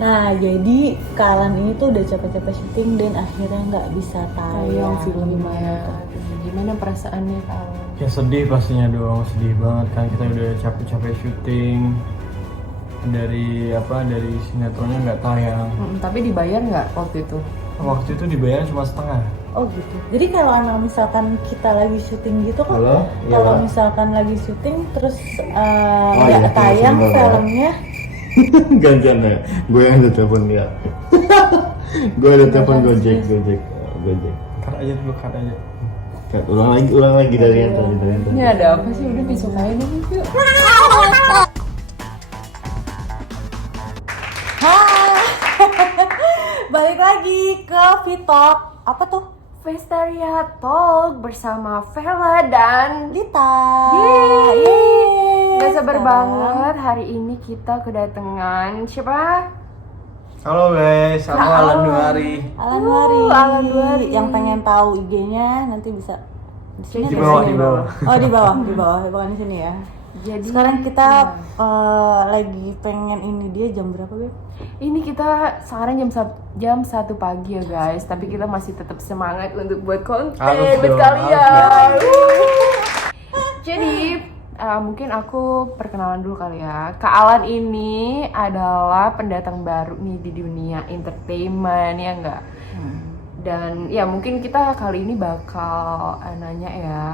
Nah, jadi Kalan ini tuh udah capek-capek syuting dan akhirnya nggak bisa tayang filmnya. Gimana perasaannya kalau? Ya sedih pastinya dong, sedih banget kan, kita udah capek-capek syuting dari sinetronnya nggak tayang. Tapi dibayar nggak waktu itu? Waktu itu dibayar cuma setengah. Oh gitu. Jadi kalau emang misalkan kita lagi syuting gitu kan, Halo? Iya, kalau Pak. misalkan lagi syuting terus iya, nggak tayang sebentar, ya. filmnya, Gantian ya, gue yang ada telepon dia. Gue ada telepon Gojek. Cut aja dulu, cut aja. Ulang lagi dari yang tadi. Ini ada apa sih? Udah besok aja deh yuk. balik lagi ke Vitalk. Apa tuh? Vestaria Talk bersama Vela dan Dita. Gak sabar banget, hari ini kita kedatangan siapa? Halo guys, aku Alan Duari. Alan Duari. Alan Duari. Yang pengen tahu IG-nya nanti bisa di sini. Di atau bawah, sini? di bawah. Oh, di bawah, bukan di sini ya. Jadi Sekarang kita lagi pengen ini dia jam berapa, Beb? ini kita sekarang jam 1 pagi ya guys, tapi kita masih tetap semangat untuk buat konten Harus buat dong, kalian. Jadi mungkin aku perkenalan dulu kali ya. Kak Alan ini adalah pendatang baru nih di dunia entertainment ya enggak? Dan ya mungkin kita kali ini bakal nanya ya.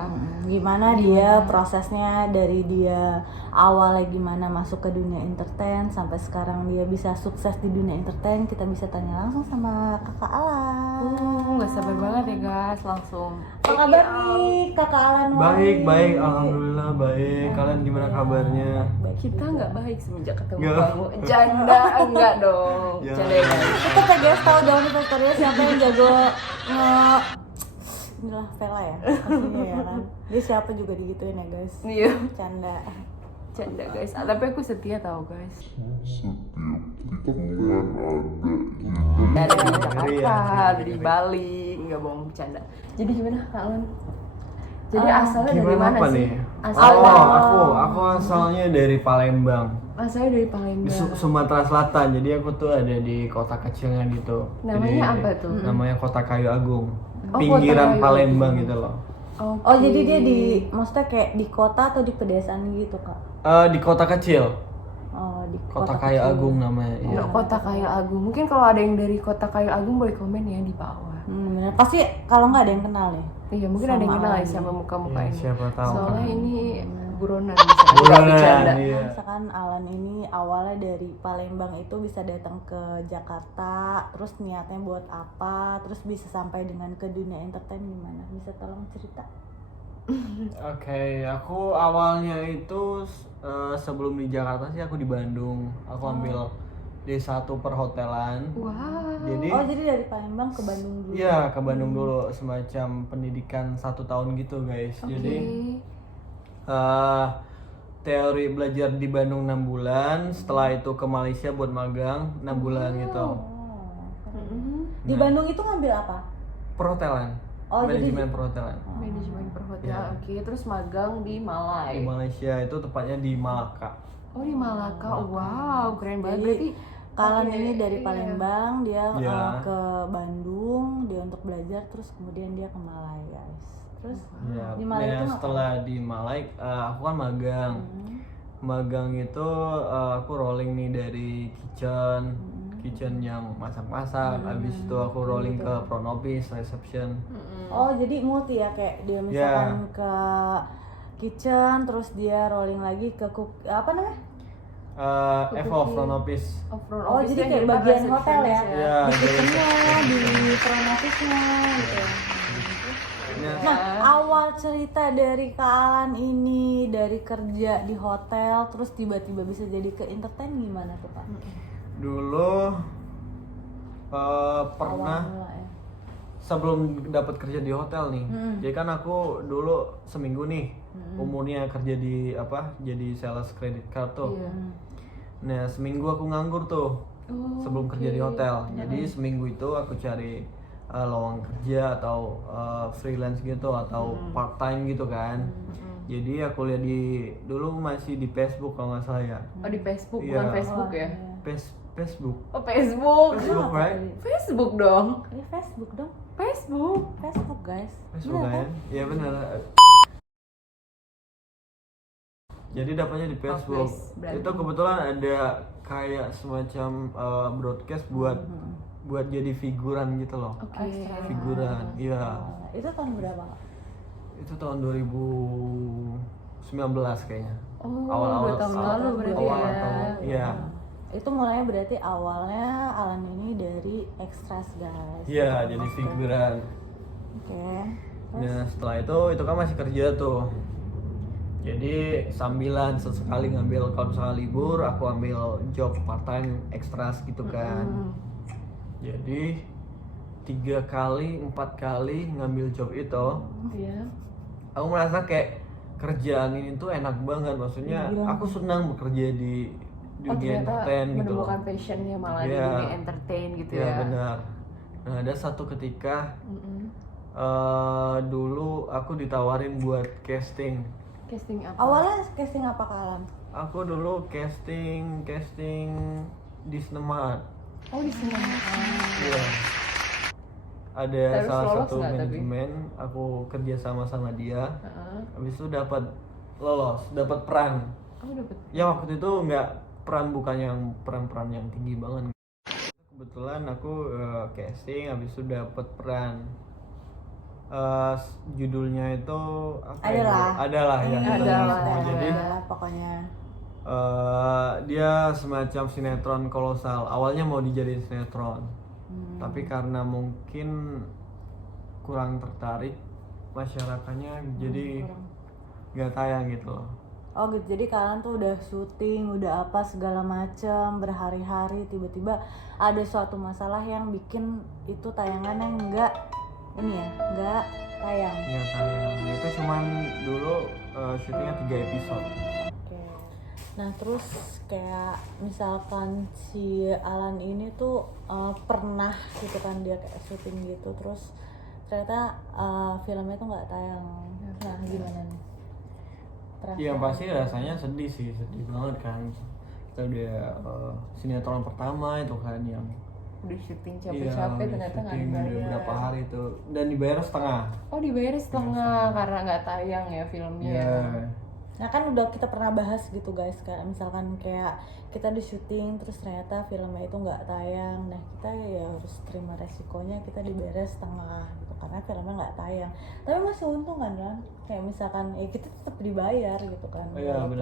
Gimana dia prosesnya dari dia awalnya gimana masuk ke dunia entertain sampai sekarang dia bisa sukses di dunia entertain. Kita bisa tanya langsung sama Kakak Alan. Nggak sabar banget ya guys, langsung. Apa kabar nih Kakak Alan? Baik, alhamdulillah baik. Kalian gimana kabarnya? Kita nggak baik semenjak ketemu Nggak. kamu. Janda enggak dong. Ya. Janda ya guys. Kita kan guys tahu dong di Vestaria siapa yang jago inilah Vela ya, pastinya ya kan. Dia siapa juga digituin ya guys. Iya. Canda. Canda guys, tapi aku setia tau guys. Ada di Jakarta, ada di Bali, nggak bohong bercanda. Jadi gimana Kak Alan? Jadi asalnya dari Gimana mana apa sih? nih? Asalnya, Aku asalnya dari Palembang. asalnya dari Di Palembang. Sumatera Selatan, jadi aku tuh ada di kota kecilnya gitu. Namanya Jadi, apa tuh? Namanya Kota Kayu Agung, Oh, pinggiran Kota Kayu Palembang Agung. gitu loh. Oke. Oh jadi dia maksudnya kayak di kota atau di pedesaan gitu Kak? Di kota kecil, Oh di Kota Kayu kecil. Agung namanya. Iya. Kota Kayu Agung. Mungkin kalau ada yang dari Kota Kayu Agung boleh komen ya di bawah. Bener. Pasti kalau nggak ada yang kenal ya. Iya, mungkin ada yang kenal ya sama muka-muka Ya, ini. siapa tahu. Soalnya kan. ini buronan bisa Buronan, bercanda. iya. Misalkan Alan ini awalnya dari Palembang itu bisa datang ke Jakarta, terus niatnya buat apa, terus bisa sampai dengan ke dunia entertain gimana? Bisa tolong cerita? Oke, aku awalnya itu sebelum di Jakarta sih aku di Bandung. Aku ambil D1 perhotelan. Wow. Jadi Oh jadi dari Palembang ke Bandung dulu? iya, ke Bandung dulu, semacam pendidikan 1 tahun gitu guys. Jadi teori belajar di Bandung 6 bulan, setelah itu ke Malaysia buat magang 6 bulan gitu. Di Bandung itu ngambil apa? Perhotelan. Oh, jadi- Manajemen perhotelan. Manajemen perhotelan. Ya. Oke, terus magang di Malai. Di Malaysia itu tepatnya di Malaka. Oh, di Malaka. Wow, keren banget. Berarti Kalian oke, ini dari iya. Palembang, dia Iya. ke Bandung, dia untuk belajar, terus kemudian dia ke Malai guys. Terus Ya, di Malai itu setelah di Malai, aku kan magang. Magang itu aku rolling nih dari kitchen yang masak-masak. Habis itu aku rolling ke front office, reception. Oh jadi multi ya, kayak dia misalkan ke kitchen, terus dia rolling lagi ke apa namanya? Evo front office. Front Oh office jadi yang kayak di depan bagian receptionist hotel ya? Ya, Di jadi kitchennya, di front office-nya gitu. Nah awal cerita dari Kak Alan ini dari kerja di hotel, terus tiba-tiba bisa jadi ke entertain gimana tuh Pak? Dulu pernah Awal mula ya. sebelum dapat kerja di hotel nih. Jadi kan aku dulu seminggu nih umurnya kerja di jadi sales credit card tuh. Iya. Nah, seminggu aku nganggur tuh. Sebelum kerja di hotel. Jadi seminggu itu aku cari lowongan kerja atau freelance gitu atau part time gitu kan. Jadi aku lihat dulu masih di Facebook kalau nggak salah ya. Oh, di Facebook, Iya. bukan Facebook ya? Facebook. Oh, Facebook. Facebook, right? Facebook dong. Ini Facebook dong. Facebook. Facebook guys. Facebook Bener kan? Iya benar. Jadi dapatnya di Facebook. berarti. Itu kebetulan ada kayak semacam broadcast buat jadi figuran gitu loh. Oke. Figuran, iya. Itu tahun berapa? Kak? Itu tahun 2019 kayaknya. Oh, Awal-awal 2 tahun lalu berarti awal ya. tahun. Iya. Itu mulanya berarti awalnya Alan ini dari extras guys. Iya, jadi figuran. Oke. Nah, setelah itu kan masih kerja tuh. Jadi sambilan sesekali ngambil, kalau misalnya libur aku ambil job part time extras gitu kan. Jadi 3 kali 4 kali ngambil job itu, Iya. aku merasa kayak kerjaan ini tuh enak banget. Maksudnya aku senang bekerja di Oh, dunia ternyata entertain gitu. menemukan passionnya malah di Iya. dunia entertain gitu Iya ya. benar. Nah, ada satu ketika Mm-mm. dulu aku ditawarin buat casting. Casting apa? Awalnya casting apa Kak Alan? Aku dulu casting di Sinemart. Oh, di sini. Iya. Ada Terus salah lolos satu nggak tapi? manajemen, aku kerja sama dia. Heeh. Habis itu dapat peran. Oh, dapet. Ya waktu itu nggak bukan yang peran-peran yang tinggi banget. Kebetulan aku casting, habis itu dapat peran. Judulnya itu apa Adalah. ya? Adalah ya. Adalah. Jadi Adalah pokoknya. dia semacam sinetron kolosal. Awalnya mau dijadiin sinetron, tapi karena mungkin kurang tertarik masyarakatnya, jadi nggak tayang gitu loh. Oh gitu, jadi kalian tuh udah syuting, udah apa segala macem berhari-hari, tiba-tiba ada suatu masalah yang bikin itu tayangannya nggak tayang. Nggak tayang. Itu cuman dulu syutingnya 3 episode. Oke. Nah terus kayak misalkan si Alan ini tuh pernah gitu kan dia kayak syuting gitu, terus ternyata filmnya tuh nggak tayang. Nah gimana nih? Yang pasti rasanya sedih sih, sedih banget kan. Kita udah sinetron pertama itu kan yang Udah syuting iya, capek-capek udah ternyata nggak syuting udah dibayar. berapa hari itu dan dibayar setengah. Oh, dibayar setengah karena nggak tayang ya filmnya. Iya. Nah kan udah kita pernah bahas gitu guys, kayak misalkan kayak kita di syuting terus ternyata filmnya itu nggak tayang, nah kita ya harus terima resikonya, kita dibayar setengah gitu karena filmnya nggak tayang. Tapi masih untung kan, kayak misalkan kita tetap dibayar gitu kan. Oh, iya Walaupun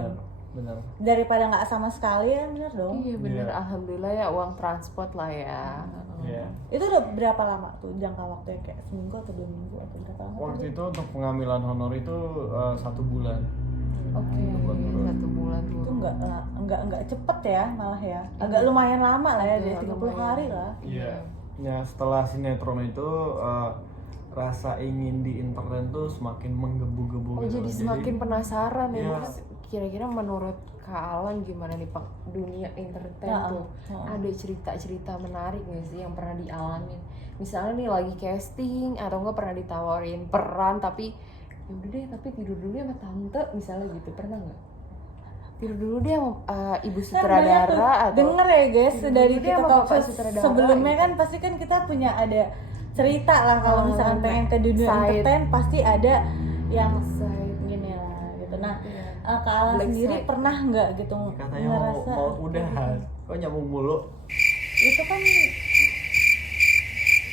benar. daripada nggak sama sekali ya, bener dong. Iya bener, Iya. alhamdulillah ya, uang transport lah ya. Iya. Itu udah berapa lama tuh jangka waktunya, kayak seminggu atau 2 minggu atau berapa lama? Waktu itu untuk pengambilan honor itu 1 bulan. Oke, 1 bulan tuh. Itu nggak cepet ya malah ya, agak lumayan lama lah ya, dari 30 lumayan. hari lah. Iya. Nah setelah sinetron itu rasa ingin di internet tuh semakin menggebu-gebu. Oh, gitu. jadi semakin penasaran ya. Iya. Terus kira-kira menurut Kak Alan gimana nih Pak, dunia entertain Ya, tuh? Ada cerita-cerita menarik gak sih yang pernah dialamin? Misalnya nih lagi casting atau enggak pernah ditawarin peran tapi ya udah deh, tapi tidur dulu ya sama tante misalnya gitu, pernah nggak? Tidur dulu deh sama ibu sutradara atau denger ya guys tidur dari dulu deh kita sama talk bapak show sutradara sebelumnya gitu. kan pasti kan kita punya ada cerita lah kalau misalkan pengen ke dunia side. entertain pasti ada yang Side. gini lah gitu. Nah Iya. Kak Alan Black sendiri side. pernah nggak gitu Katanya ngerasa mau udahan, kok nyambung mulu. itu kan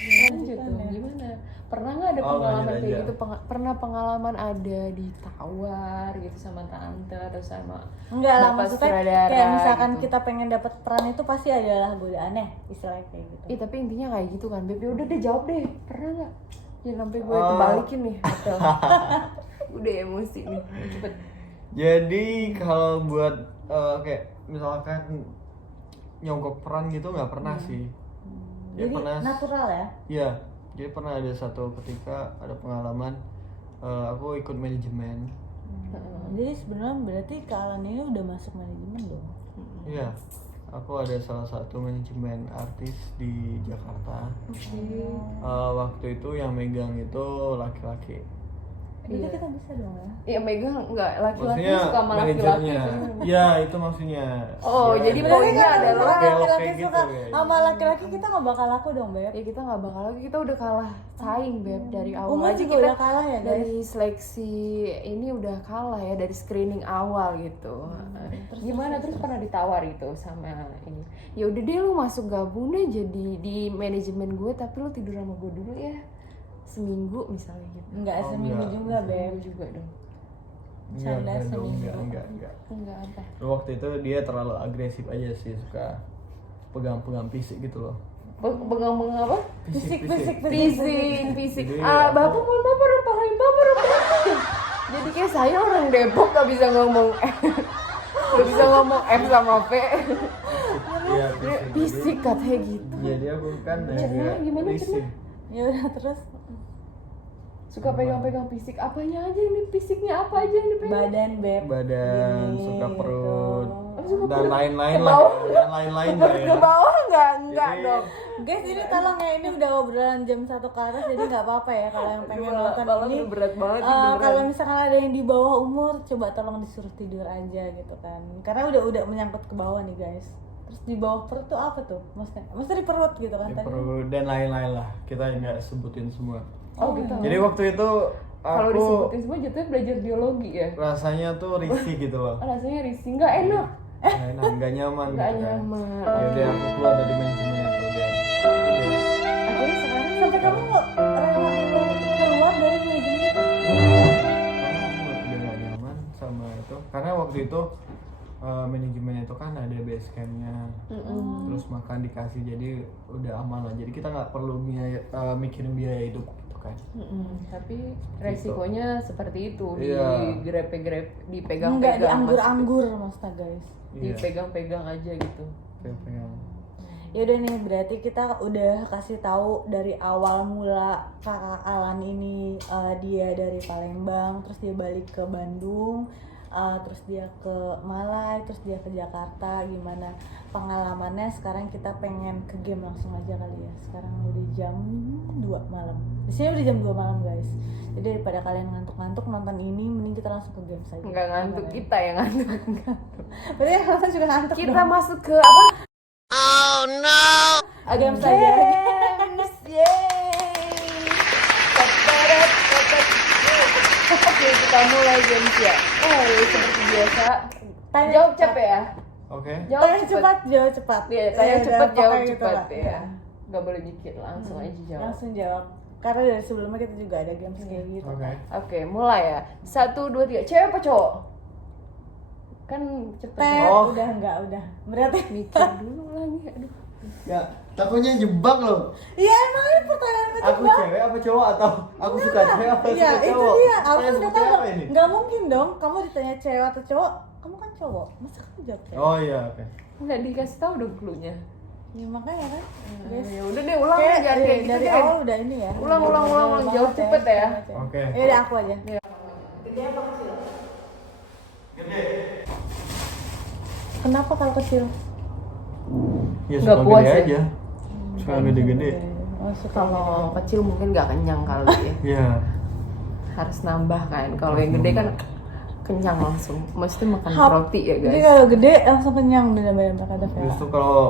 Lanjut bukan tuh, ya. gimana? Pernah nggak ada Oh, pengalaman lanjut kayak aja. gitu? Pernah pengalaman ada ditawar gitu sama tante atau sama enggak lah bapak maksudnya sutradara kayak misalkan gitu? kita pengen dapat peran itu pasti adalah godaannya istilahnya kayak gitu. Iya, tapi intinya kayak gitu kan, Beb. Udah deh, jawab deh. Pernah nggak? Jangan sampai gue terbalikin nih hotel. Udah emosi nih, cepet. Jadi kalau buat kayak misalkan nyogok peran gitu nggak pernah sih. Ya Jadi pernah. natural ya. Iya. Jadi pernah ada satu ketika ada pengalaman aku ikut manajemen. Jadi sebenarnya berarti Kak Alan ini udah masuk manajemen dong. Iya. Aku ada salah satu manajemen artis di Jakarta. Waktu itu yang megang itu laki-laki. Jadi kita bisa dong ya. Iya megang nggak, laki-laki Maksudnya suka sama laki-laki. manajernya. Ya itu maksudnya. Oh, Ya, jadi ya. poinnya adalah Kayak laki-laki gitu, suka kayak sama laki-laki kita nggak bakal laku dong, Beb. ya kita nggak bakal lagi, kita udah kalah saing Beb dari awal Umur aja juga kita udah kalah ya, guys. dari seleksi ini udah kalah ya, dari screening awal gitu. Gimana terus pernah ditawar itu sama ini? Ya udah deh lu masuk gabung deh jadi di manajemen gue, tapi lu tidur sama gue dulu ya seminggu misalnya gitu. Enggak Oh, seminggu enggak. juga, Beb. Gue juga dong. Canda seminggu. Enggak. Enggak apa. Waktu itu dia terlalu agresif aja sih, suka pegang-pegang fisik gitu loh. Bengang-bengang apa? Fisik. Fisik. Jadi, Bapak mau bapak repahin bapak. Jadi kayak saya orang Depok gak bisa ngomong gak bisa ngomong F sama P. Iya, Fisik katanya gitu. Jadi aku kan Cerna, gimana, risih. Ya udah terus Suka pegang-pegang fisik. Apanya aja ini? Fisiknya apa aja yang dipegang? badan, Beb. Badan, Gini, suka gitu. perut, Suka dan perut. lain-lain Ke lah. bawah. Dan lain-lain lah ya. Ke bawah enggak Jadi, dong. Guys, ini tolong ya, ini udah obrolan jam 1 ke atas, jadi nggak apa-apa ya kalau yang pengen nonton ini. Berat banget Kalau misalkan ada yang di bawah umur, coba tolong disuruh tidur aja gitu kan. Karena udah menyangkut ke bawah nih guys. Terus di bawah perut tuh apa tuh? Maksudnya di perut gitu kan di tadi. perut dan lain-lain lah. Kita nggak sebutin semua. Oh gitu. Jadi waktu itu Kalau aku disebutin semua jatuhnya belajar biologi ya. rasanya tuh risih gitu loh. Rasanya risih, nggak enak. Nggak enak, nggak nyaman Nggak gitu kan. nyaman. Ya udah aku keluar dari manajemen itu deh. Akhirnya sekarang sampai kamu rela keluar dari manajemen itu. Karena aku udah nggak nyaman sama itu. Karena waktu itu manajemen itu kan ada base campnya, terus makan dikasih, jadi udah aman lah. Jadi kita nggak perlu mikirin biaya hidup gitu kan. Tapi resikonya seperti itu, Iya. dipegang-pegang Enggak dianggur-anggur maksudnya guys. Iya. dipegang-pegang aja gitu. Pengen. Ya udah nih, berarti kita udah kasih tahu dari awal mula Kakak Alan ini, dia dari Palembang, terus dia balik ke Bandung, terus dia ke Malai, terus dia ke Jakarta, gimana pengalamannya. Sekarang kita pengen ke game langsung aja kali ya. Sekarang udah jam 2 malam. Di sini udah jam 2 malam guys. Jadi daripada kalian ngantuk-ngantuk nonton ini, mending kita langsung ke game saja. Nggak ngantuk, kita yang ngantuk. Berarti yang nonton juga ngantuk Kita dong. masuk ke apa? Game saja. Games, Oke, kita mulai games ya. Seperti biasa. Tanya Jawab cepat. cepet ya. Oke. Jawab Tanya cepat, jawab cepat. Iya, tanya udah, cepet, jawab pokoknya gitu cepat lah. ya. Nggak boleh mikir, langsung aja jawab. Langsung jawab. Karena dari sebelumnya kita juga ada games kayak gitu. Oke. Oke, mulai ya. 1, 2, 3. Cewek apa cowok? Kan cepet Tet, ya. Oh. udah. Berarti Mikir dulu lagi, aduh. Ya, takutnya jebak loh. iya emang ini pertanyaan Aku cewek apa cowok atau aku suka cewek apa Iya, suka itu cowok? dia. Aku Pertanyaan udah seperti tahu. apa ini? Nggak mungkin dong kamu ditanya cewek atau cowok. Kamu kan cowok. Masa kamu jawab cewek? Oh iya, oke. Nggak dikasih tahu dong clue-nya. Ya makanya kan. Guys. Ya udah deh, ulang Kayak, ya, jangan kayak gitu dari deh. awal udah ini ya. Ulang, Banget jawab cepet ya. Oke. Ya udah aku aja. Gede. Kenapa kalau kecil? Ya Nggak suka puas gede ya? aja. Suka gede-gede. Oh, suka Kalau kecil mungkin nggak kenyang kali ya. Iya. Harus nambah kan. Kalau yang gede kan kenyang langsung. Mesti makan Hap. roti ya Jadi guys. kalau gede langsung kenyang bener-bener kata Vera. Justru kalau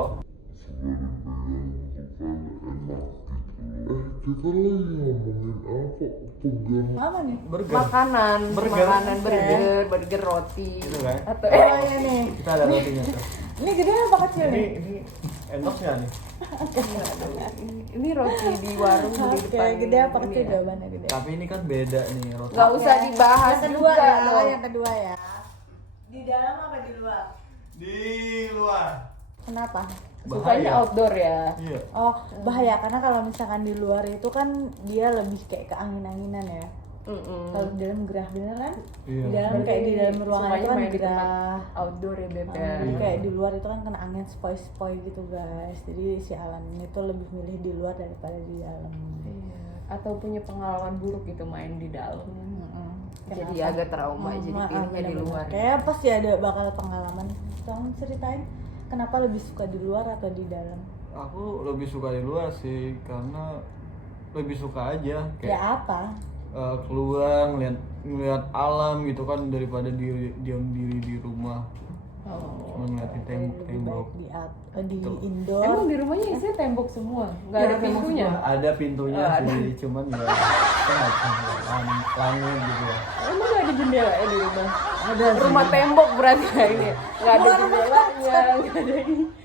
Kita lagi ngomongin apa? Pegang Apa nih? burger Makanan, Burger. makanan burger roti. gitu kan. Atau Oh iya nih. Kita ada rotinya tuh. Ini gede apa kecil nih? Ini endorse nggak nih? ini roti di warung di Oke, depan. gede apa ini kecil ya. jawabannya gede. Tapi ini kan beda nih roti. Nggak usah dibahas Yang kedua juga ya, dong. yang kedua ya. Di dalam apa di luar? Di luar. Kenapa? Sukanya Bahaya. outdoor ya. Iya. Oh, bahaya karena kalau misalkan di luar itu kan dia lebih kayak ke angin-anginan ya. Kalau di dalam gerah bener kan? Iya. Di dalam kayak di dalam ruangan itu Sukanya kan main di tempat gerah. outdoor ya beb ya. Jadi kayak di luar itu kan kena angin sepoi-sepoi gitu guys. Jadi si Alan ini tuh lebih milih di luar daripada di dalam. Iya. Atau punya pengalaman buruk gitu main di dalam. Jadi Kenapa? agak trauma, jadi pilihnya di bener-bener. luar. Kayak pasti ada bakal pengalaman. Tolong ceritain kenapa lebih suka di luar atau di dalam? Aku lebih suka di luar sih karena lebih suka aja Ya apa? keluar ngeliat alam gitu kan daripada diam diri di rumah. Cuma ngeliatin tembok-tembok. Di indoor. Emang di rumahnya isinya tembok semua? Nggak ada pintunya? Ada pintunya sih, cuman ya kita nggak bisa ngeliat langit gitu ya. Emang nggak ada jendela ya di rumah? Ada sih. Rumah tembok berarti ya ini. Nggak ada jendelanya,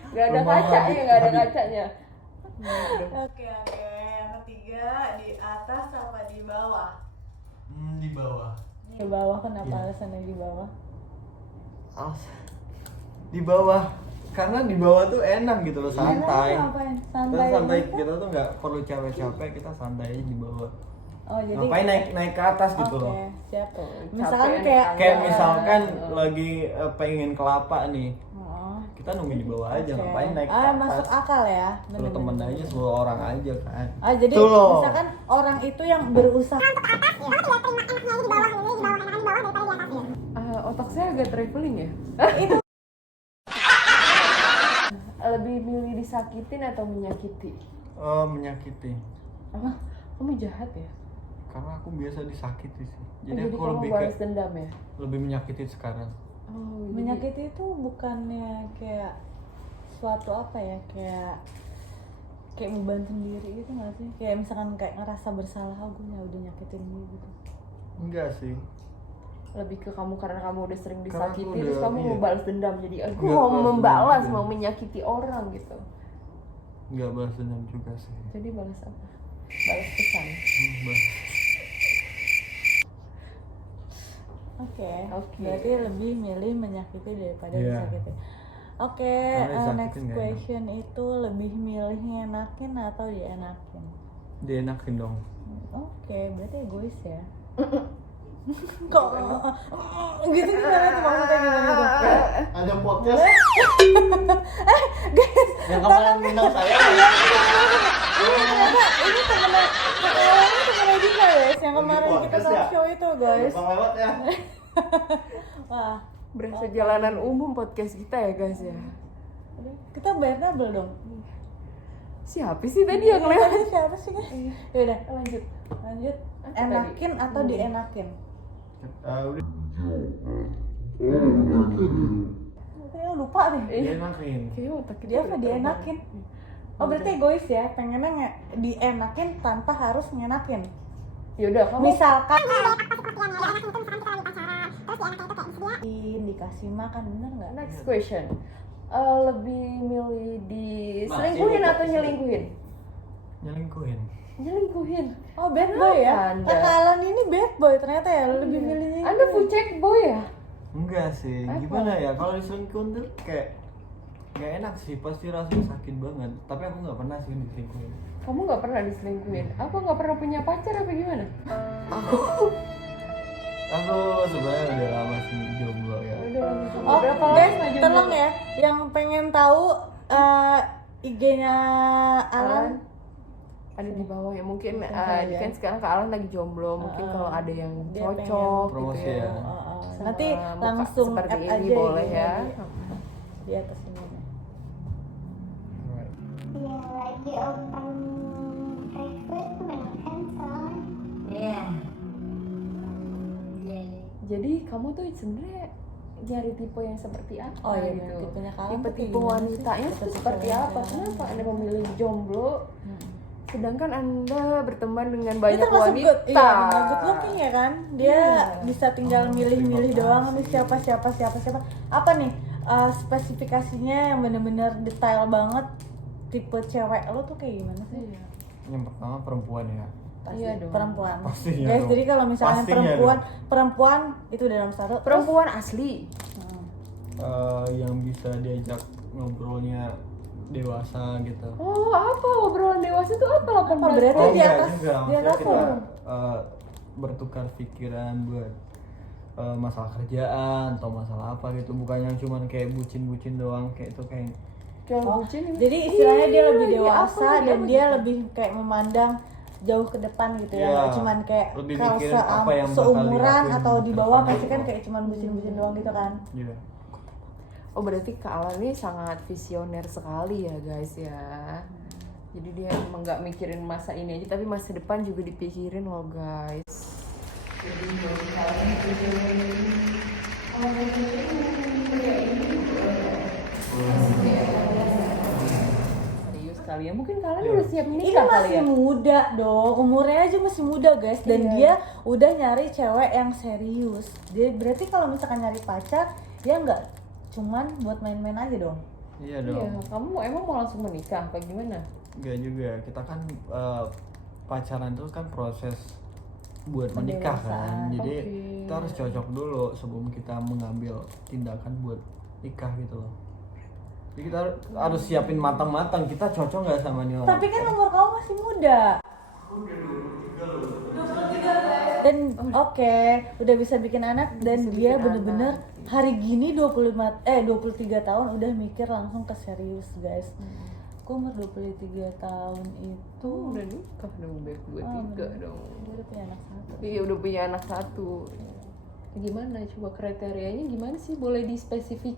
nggak ada Rumah kacanya, nggak ada kacanya. Oke, yang ketiga di atas apa di bawah? Di bawah. Di bawah, kenapa alasannya di bawah? Di bawah karena di bawah tuh enak gitu loh, santai. Ngapain? Kita santai, kita tuh nggak perlu capek-capek, kita santai aja di bawah. Oh, jadi Ngapain naik ke atas gitu oke, loh. siap. Capek Misalkan naik kayak Kayak misalkan lagi pengen kelapa nih, Oh, kita nunggu di bawah aja, oke. ngapain naik ke atas. Masuk akal ya. Suruh temen aja, suruh orang aja kan. Jadi Tuh loh. misalkan orang itu yang berusaha Otak saya agak traveling ya. Lebih milih disakitin atau menyakiti? Menyakiti. Apa? Kamu jahat ya? Karena aku biasa disakiti sih. Jadi Jadi aku kamu lebih balas dendam ya? lebih menyakiti sekarang. Oh, jadi- menyakiti itu bukannya kayak suatu apa ya, kayak beban sendiri gitu nggak sih? Kayak misalkan kayak ngerasa bersalah, aku udah nyakitin dia gitu. Enggak sih. lebih ke kamu karena kamu udah sering Karena aku disakiti udah- terus kamu iya. mau balas dendam, jadi aku Nggak mau balas membalas, dendam mau juga. menyakiti orang gitu. Enggak balas dendam juga sih. Jadi balas apa? Balas pesan. Oke. Oke. Berarti lebih milih menyakiti daripada Iya. disakiti. Oke, Karena disakitin next nggak question itu lebih milih ngenakin atau dienakin? Dienakin dong. Oke, berarti egois ya. Kok gitu gimana tuh, maksudnya gimana tuh? Ada podcast Guys, Yang kemarin undang saya. ini temennya juga guys, yang kemarin Lagi kita podcast talk ya? show itu guys. Bang lewat ya. Wah, Berasa jalanan umum podcast kita ya guys ya. kita bayar double dong. Siapa sih tadi yang lewat? Tadi siapa sih guys? Yaudah, Lanjut. lanjut. Apa Enakin atau dienakin? Udah Kayaknya lupa deh. dienakin. Kayaknya otak kita Dia apa udah dienakin? Oh berarti egois ya, pengennya dienakin tanpa harus ngenakin. Yaudah kamu Misalkan dikasih makan, bener nggak? next question. Lebih milih diselingkuhin Masih atau di- nyelingkuhin? Nyelingkuhin. Nyelingkuhin. Oh bad boy ya? Anda? Kakak Alan ini bad boy ternyata ya, lebih milihnya Anda fucek boy ya? Enggak sih, Apa? gimana ya, kalau diselingkuhin tuh kayak nggak enak sih, pasti rasanya sakit banget. Tapi aku nggak pernah sih diselingkuhin. Kamu nggak pernah diselingkuhin? Apa nggak pernah punya pacar apa gimana? Aku sebenarnya udah lama sih jomblo ya. Udah lanjut. Oh Berapa lama guys, nggak jomblo? tolong ya, yang pengen tahu IG-nya Alan. Ada di bawah ya, mungkin Sampai ini aja. kan sekarang Kak Alan lagi jomblo, mungkin kalau ada yang Dia cocok gitu Promosi ya. ya. Sama Nanti muka langsung seperti add ini aja boleh IG-nya ya. di atas ini. Alright. Ya lagi open Facebook menekan soal. Iya. Jadi kamu tuh sebenarnya nyari tipe yang seperti apa Oh iya, gitu? tipenya Kak Alan tuh Tipe-tipe kayak gimana sih? wanitanya tuh Tipe-tipe seperti apa? wanita. Kenapa Anda memilih jomblo? Sedangkan Anda berteman dengan Dia banyak termasuk wanita. good, iya, good looking ya kan? Dia Iya. bisa tinggal milih-milih doang nih siapa. Apa nih spesifikasinya yang bener-bener detail banget, tipe cewek lo tuh kayak gimana sih? Iya. Yang pertama perempuan ya. Pasti Iya dong. perempuan. Pastinya Guys, dong. jadi kalau misalnya Pastinya perempuan itu udah nomor satu. Perempuan asli. Yang bisa diajak ngobrolnya dewasa gitu. Oh, apa obrolan dewasa itu apa? 18 Apa berarti tahun? di enggak atas- juga. di Maksudnya atas kita apa? bertukar pikiran buat masalah kerjaan atau masalah apa gitu, bukan yang cuman kayak bucin-bucin doang kayak itu kayak Kayak bucin ini. Jadi istilahnya dia lebih Iya, dewasa apa, dan apa dia gitu? lebih kayak memandang jauh ke depan gitu ya, Iya, nggak cuman kayak lebih kalau mikirin apa yang bakal seumuran dilakuin atau di ke bawah depan pasti kan gitu. kayak cuman bucin-bucin doang gitu kan. gitu. Oh, berarti Kak Alan ini sangat visioner sekali ya guys ya. Jadi dia emang nggak mikirin masa ini aja, tapi masa depan juga dipikirin loh guys. Serius kali ya, mungkin kalian udah siap Ini nikah kali masih ya. muda dong, umurnya aja masih muda guys. Dan dia udah nyari cewek yang serius. Dia berarti kalau misalkan nyari pacar, dia nggak cuman buat main-main aja dong. Iya Iya, dong. kamu emang mau langsung menikah apa gimana? Enggak juga, kita kan pacaran itu kan proses buat menikah kan. Jadi Oke. kita harus cocok dulu sebelum kita mengambil tindakan buat nikah gitu loh. Jadi kita harus siapin matang-matang, kita cocok nggak sama nih orang. Tapi kan umur kamu masih muda. Dan oke, udah bisa bikin anak dan dia bikin bener-bener anak. hari gini 23 tahun udah mikir langsung ke serius guys. Aku umur 23 tahun itu Udah nikah dong, Beb. 23 dong. dia udah punya anak satu. Iya, udah punya anak satu. Gimana coba kriterianya gimana sih? Boleh dispesifik?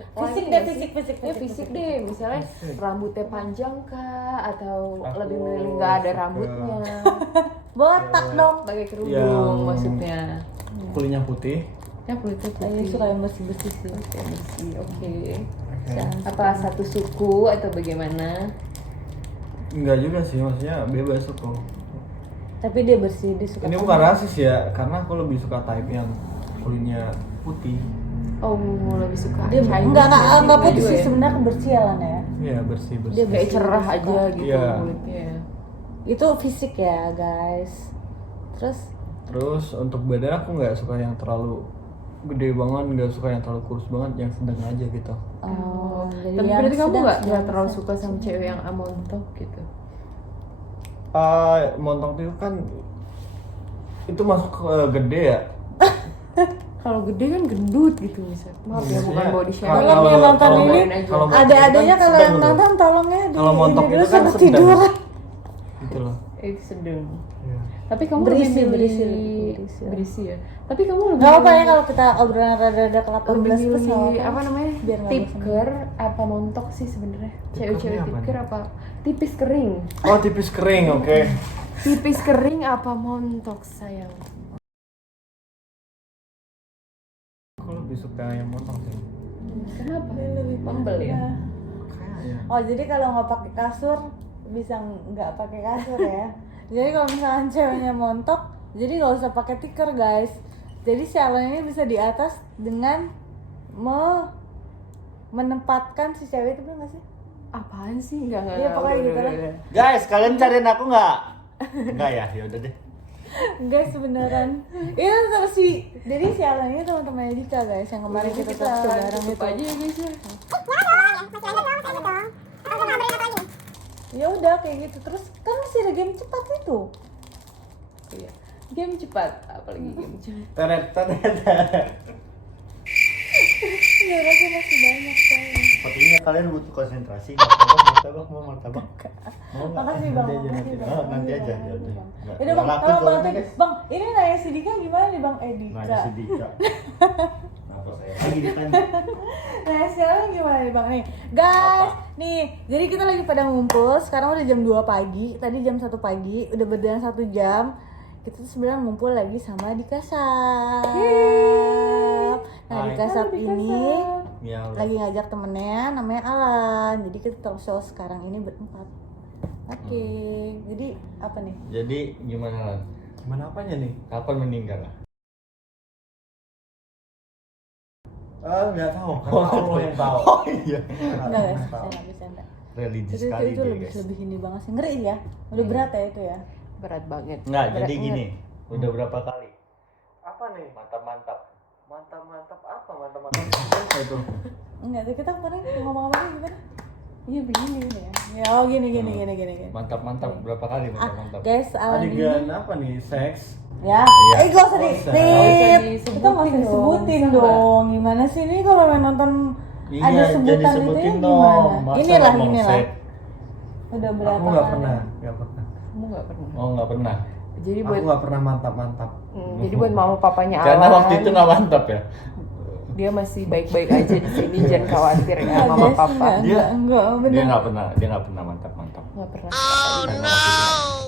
Fisik Nggak deh, sih? fisik. Ya fisik deh, misalnya rambutnya panjang kah atau Aku lebih milih nggak ada suka. rambutnya, Botak dong. pakai kerudung Yang- maksudnya. Kulitnya putih. Ya kulitnya Saya putih. suka yang bersih-bersih sih. Oke, bersih. Oke. Oke. Apa satu suku atau bagaimana? Enggak juga sih, maksudnya bebas kok. Tapi dia bersih, dia suka. Ini bukan rasis ya, karena aku lebih suka type yang kulitnya putih. Oh, lebih suka Dia Chinese enggak juga putih sih ya? sebenarnya bersih ya Lan ya. Iya bersih Dia bersih. Kayak cerah Suka. aja gitu Iya. kulitnya. Itu fisik ya guys. Terus untuk badan aku nggak suka yang terlalu gede banget, nggak suka yang terlalu kurus banget, yang sedang aja gitu. Oh, jadi Tapi yang berarti kamu sedang- nggak sedang- terlalu sedang- suka sama cewek yang amontok gitu? Montok itu kan itu masuk ke gede ya. Kalau gede kan gendut gitu misalnya. Maaf ya, bukan Maksudnya, body kalau- shaming. Tolong yang nonton kalau- ini, kalau montok ada-adanya itu kan kalau sedang yang dulu. nonton tolongnya di Kalau montok ini itu dulu kan sama sedang. tidur. Gitu loh. Itu sedang. Iya. Tapi kamu Berisi, lebih milih berisi, berisi. berisi ya. Tapi kamu lebih Gak apa ya milih- kalau kita obrolan rada-rada ke 18 lebih plus milih nggak apa namanya? Biar nggak bosan. Tipker apa montok sih sebenarnya? Cewek-cewek Tipkernya apa tipker apa tipis kering? Oh tipis kering, oke. Tipis kering apa montok sayang? Aku lebih suka yang montok sih. Kenapa? Lebih Pembel ya? Kayaknya. Oh jadi kalau nggak pakai kasur bisa nggak pakai kasur ya. Jadi kalau misalkan ceweknya montok, jadi nggak usah pakai tikar guys. Jadi si Alan ini bisa di atas dengan menempatkan si cewek itu, bener nggak sih? Apaan sih? Enggak. Iya, pokoknya udah, gitu lah. udah. Guys, kalian cariin aku nggak? Enggak ya, ya udah deh. Guys beneran itu terus jadi si Alan ini teman-temannya Dika guys yang kemarin kita talk show bareng tutup itu. aja ya guys ya. Ya udah kayak gitu terus kan masih ada game cepat itu. Iya. Game cepat, apalagi game cepat. Teret. Ya rasanya masih banyak sekali. Sepertinya kalian butuh konsentrasi. Martabak, mau martabak? Mau nggak? Makasih bang, Nanti aja, makasih bang. Oh, nanti Makasih, aja, Bang. ya udah. Bang. Nggak- Yaudah bang, nggak laku tolong soalnya, bantu. guys. Bang, ini nanya si Dika gimana nih bang? Nanya Dika. si Dika. Kenapa saya lagi ditanya? Nah sekarang gimana nih bang? Nih guys, nih jadi kita lagi pada ngumpul. Sekarang udah jam 2 pagi, tadi jam 1 pagi, udah berjalan 1 jam. Kita tuh sebenarnya ngumpul lagi sama Dika Sap. Nah Hai. Dika Sap ini Ya Allah. lagi ngajak temennya namanya Alan. Jadi kita talk show sekarang ini berempat. Oke, jadi apa nih? Jadi gimana Lan? Gimana apanya nih? Kapan meninggal? Nggak tahu. Karena Allah yang tahu. Oh iya. Enggak guys, saya nggak bisa enggak. Religius Itu sekali dia lebih guys. lebih ini banget sih, ngeri ya. Udah berat ya itu ya. Berat banget. Enggak, Berat jadi banget. gini. Udah berapa kali? Apa nih? Mantap-mantap. Mantap apa? Mantap-mantap. Apa itu? Enggak, kita kemarin ngomong apa gimana? Iya begini. Gini ya. Ya, oh gini. Mantap-mantap berapa kali Ah, mantap-mantap? guys, Alan ini Adegan apa nih? Seks? ya. Iya. Gak usah Nggak usah. di kita nggak usah Disebutin disebutin dong, dong. Gimana sih ini kalau main nonton Iya, ada jadi sebutan itu sebutin ya dong. gimana? Masa Inilah. ngomong seks? Udah berapa Aku nggak kali? pernah. Kamu nggak pernah. Oh, nggak pernah. Jadi Aku buat nggak pernah mantap. jadi buat mama papanya Karena Alan, waktu itu nggak mantap ya. dia masih baik-baik aja di sini, jangan khawatir ya Enggak, mama guys, papa. enggak, Dia enggak, dia bener. nggak pernah mantap-mantap. Nggak pernah. Karena waktu itu